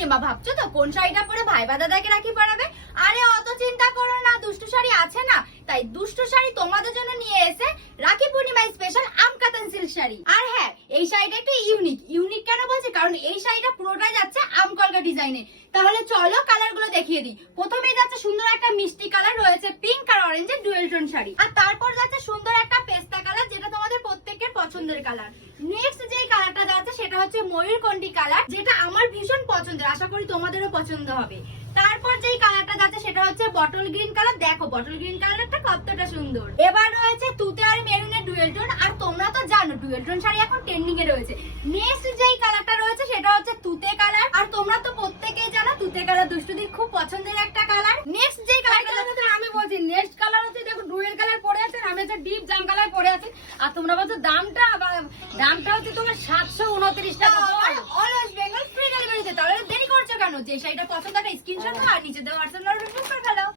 পূর্ণিমা ভাবছ তো? কোন শাড়িটা পরে ভাই বা দাদাকে রাখি পরাবে? আরে অত চিন্তা করো না, দুষ্টু শাড়ি আছে না। তাই দুষ্টু শাড়ি তোমাদের জন্য নিয়ে এসে রাখি পূর্ণিমা স্পেশাল আম কাতান সিল্ক শাড়ি। আর হ্যাঁ এই শাড়িটা একটু ইউনিক ইউনিক কেন বলছে? কারণ এই শাড়িটা পুরোটাই যাচ্ছে আম কলকা ডিজাইনে তাহলে চলো কালারগুলো দেখিয়ে দিই। প্রথমেই যাচ্ছে সুন্দর একটা মিষ্টি কালার রয়েছে পিঙ্ক আর অরেঞ্জের ডুয়েল টোন শাড়ি। আর তারপর যাচ্ছে সুন্দর একটা পেস্তা কালার যেটা তোমাদের প্রত্যেকের পছন্দের কালার নেক্সট যেই কালারটা যাচ্ছে, সেটা হচ্ছে ময়ূরকণ্ঠী কালার যেটা আমার ভীষণ করি তোমাদেরও পছন্দ হবে। তারপর যেই কালারটা যাচ্ছে সেটা হচ্ছে বটল গ্রিন কালার দেখো বটল গ্রিন কালারটা কতটা সুন্দর। এবার রয়েছে তুতে আর মেরুনের ডুয়েল টোন আর তোমরা তো জানো ডুয়েল টোন শাড়ি এখন ট্রেন্ডিং এ রয়েছে। নেক্সট যেই কালারটা রয়েছে সেটা হচ্ছে তুতে কালার আর তোমরা তো প্রত্যেকেই জানো তুতে কালার দুষ্টুদির খুব পছন্দের একটা কালার নেক্সট যেই কালারটা আমি বলছি নেক্সট কালার হচ্ছে দেখো ডুয়েল কালার পরে আছেন আমি হচ্ছে ডিপ জাম কালার পরে আছি। আর তোমরা বলছো দামটা দামটা হচ্ছে তোমার সাতশো উনত্রিশ টাকা। যে শাড়িটা পছন্দ হবে স্ক্রিনশট আর নিচে দেওয়া হোয়াটসঅ্যাপ নাম্বার